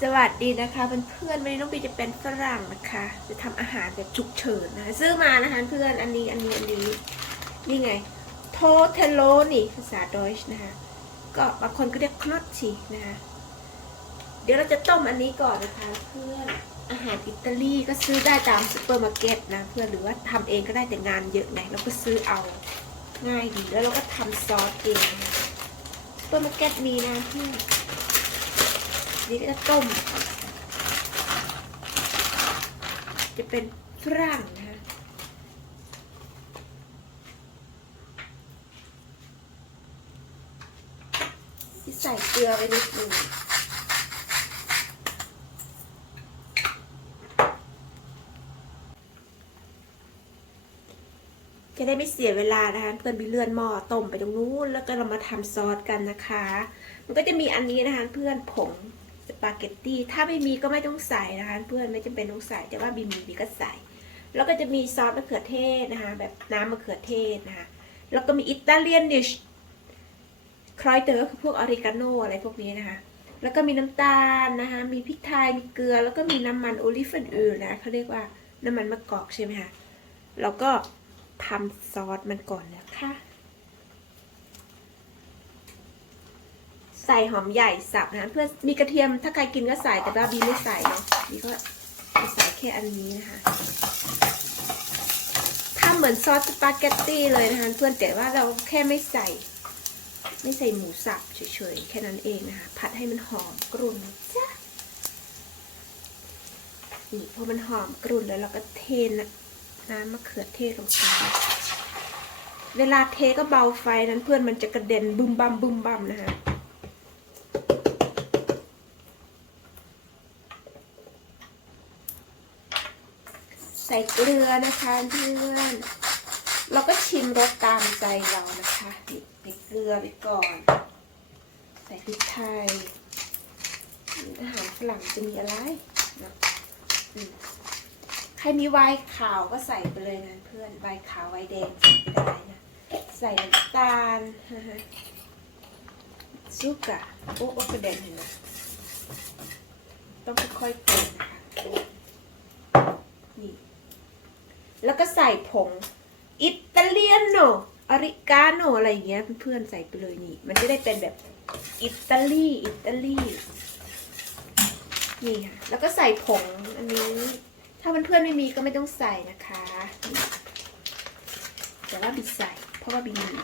สวัสดีนะคะเพื่อนๆวันนี้น้องบีจะเป็นฝรั่งนะคะ จะทำอาหารแบบฉุกเฉินนะคะซื้อมานะคะเพื่อนอันนี้อันนี้อันนี้นี่ไงโทเทโลนี่ภาษาดอยช์นะคะก็บางคนก็เรียกคลอตชีนะคะเดี๋ยวเราจะต้มอันนี้ก่อนนะคะ เพื่อนอาหารอิตาลีก็ซื้อได้ตามซูเปอร์มาร์เก็ตนะเพื่อนหรือว่าทำเองก็ได้แต่งานเยอะไงเราก็ซื้อเอาง่ายดีแล้วเราก็ทำซอสเองซูเปอร์มาร์เก็ตมีนะเพื่อน นี่ก็จะต้ม จะเป็นฝรั่งนะคะที่ใส่เกลือไปนิดนึงจะได้ไม่เสียเวลานะคะเพื่อนไปเลื่อนหม้อต้มไปตรงนู้นแล้วก็เรามาทำซอสกันนะคะ มันก็จะมีอันนี้นะคะเพื่อนผง ปาเกตตี้ถ้าไม่มีก็ไม่ต้องใส่นะคะเพื่อนไม่จำเป็นต้องใส่แต่ว่าบีมีบีก็ใส่ แล้วก็จะมีซอสมะเขือเทศนะคะ แบบน้ำมะเขือเทศนะคะแล้วก็มีอิตาเลียนดิชครอยเตอร์ก็คือพวกออริกาโนอะไรพวกนี้นะคะ แล้วก็มีน้ำตาลนะคะ มีพริกไทย มีเกลือ แล้วก็มีน้ำมันโอลิฟเออร์นะเขาเรียกว่าน้ำมันมะกอกใช่ไหมคะ แล้วก็ทำซอสมันก่อนนะคะ ส่หอมใหญ่สับนะเพื่อมีกระเทียมถ้าใครกินก็ใส่แต่ว่าบีไม่ใส่เนาะบีก็ใส่แค่อันนี้นะคะทำเหมือนซอสสปาเกตตี้เลยนะคะเพื่อนแต่ว่าเราแค่ไม่ใส่ ไม่ใส่หมูสับเฉยๆแค่นั้นเองนะคะผัดให้มันหอมกรุ่นนะจ้ะนี่พอมันหอมกรุ่นแล้วเราก็เทนะน้ำมะเขือเทศลงไปเวลาเทก็เบาไฟนั้นเพื่อนมันจะกระเด็นบึมบัมบึมบัมนะคะ ใส่เกลือนะคะเพื่อนเราก็ชิมรสตามใจเรานะคะใส่เกลือไปก่อน ใส่พริกไทยอาหารฝรั่งจะมีอะไรนะใครมีไวน์ขาวก็ใส่ไปเลยนะเพื่อนไวน์ขาวไวน์แดงใส่ไปได้นะใส่น้ำตาลซุกอะโอ้โอ้กระเด็นเห็นไหมต้องค่อยๆคนนะคะนี่ แล้วก็ ใส่ผงอิตาเลียนโนอริกาโนอะไรอย่างเงี้ยเพื่อนๆใส่ไปเลยนี่ มันจะได้เป็นแบบอิตาลีอิตาลีนี่ค่ะ แล้วก็ใส่ผงอันนี้ ถ้าเพื่อนๆไม่มีก็ไม่ต้องใส่นะคะ แต่ว่าบีใส่ เพราะว่าบีมี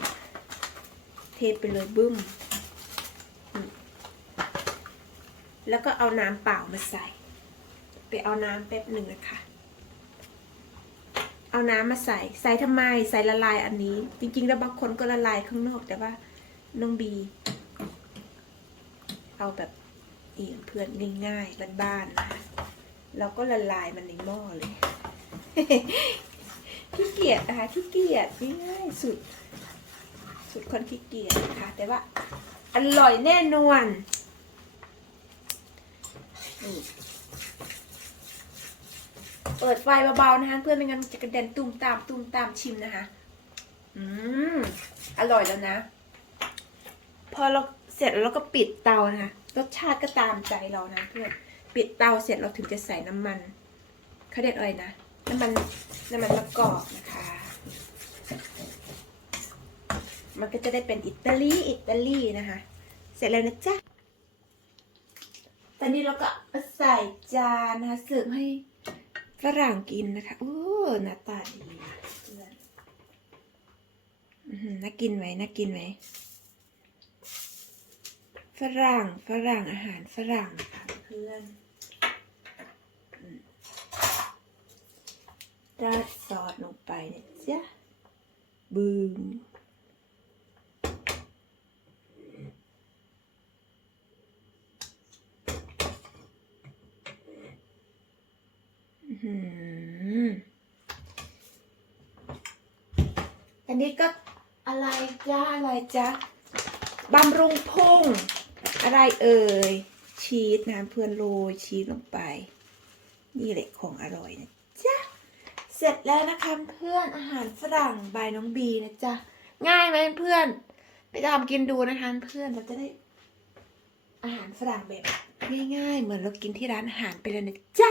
เทไปเลยบึ้ม แล้วก็เอาน้ำเปล่ามาใส่ ไปเอาน้ำแป๊บหนึ่งนะคะ เอาน้ำมาใส่ ใส่ทำไม ใส่ละลายอันนี้ จริง ๆ แล้วบางคนก็ละลายข้างนอกแต่ว่าน้องบี เอาแบบอีเพื่อนง่ายๆบ้านๆนะคะเราก็ละลายมันในหม้อเลยขี้เกียจนะคะขี้เกียจง่ายสุด สุดคนขี้เกียจนะคะแต่ว่าอร่อยแน่นอนนี่ เปิดไฟเบาๆนะคะเพื่อนไม่งั้นจะกระเด็นตุ้มตามตุ้มตามชิมนะคะ อืมอร่อยแล้วนะ พอเราเสร็จแล้วเราก็ปิดเตานะคะรสชาติก็ตามใจเรานะเพื่อนปิดเตาเสร็จเราถึงจะใส่น้ำมันเขาเรียกอะไรนะน้ำมันน้ำมันมะกอกนะคะ มันก็จะได้เป็นอิตาลีอิตาลีนะคะ เสร็จแล้วนะจ๊ะตอนนี้เราก็ใส่จานนะคะเสิร์ฟให้ ฝรั่งกินนะคะโอ้หน้าตาดีว่ะเพื่อนน่ากินไหมน่ากินไหมฝรั่งฝรั่งอาหารฝรั่งค่ะเพื่อนราดซอสลงไปนะจ๊ะบึ้มอื้อหือ อันนี้ก็อะไรจ้าอะไรจ้าบำรุงพุงอะไรเอ่ย ชีสนะเพื่อนโรยชีสลงไป นี่แหละของอร่อยนะจ๊ะ เสร็จแล้วนะคะเพื่อนอาหารฝรั่งบายน้องบีนะจ๊ะ ง่ายไหมเพื่อน ไปทำกินดูนะคะเพื่อนเราจะได้ อาหารฝรั่งแบบง่ายๆ เหมือนเรากินที่ร้านอาหารไปเลยนะจ๊ะ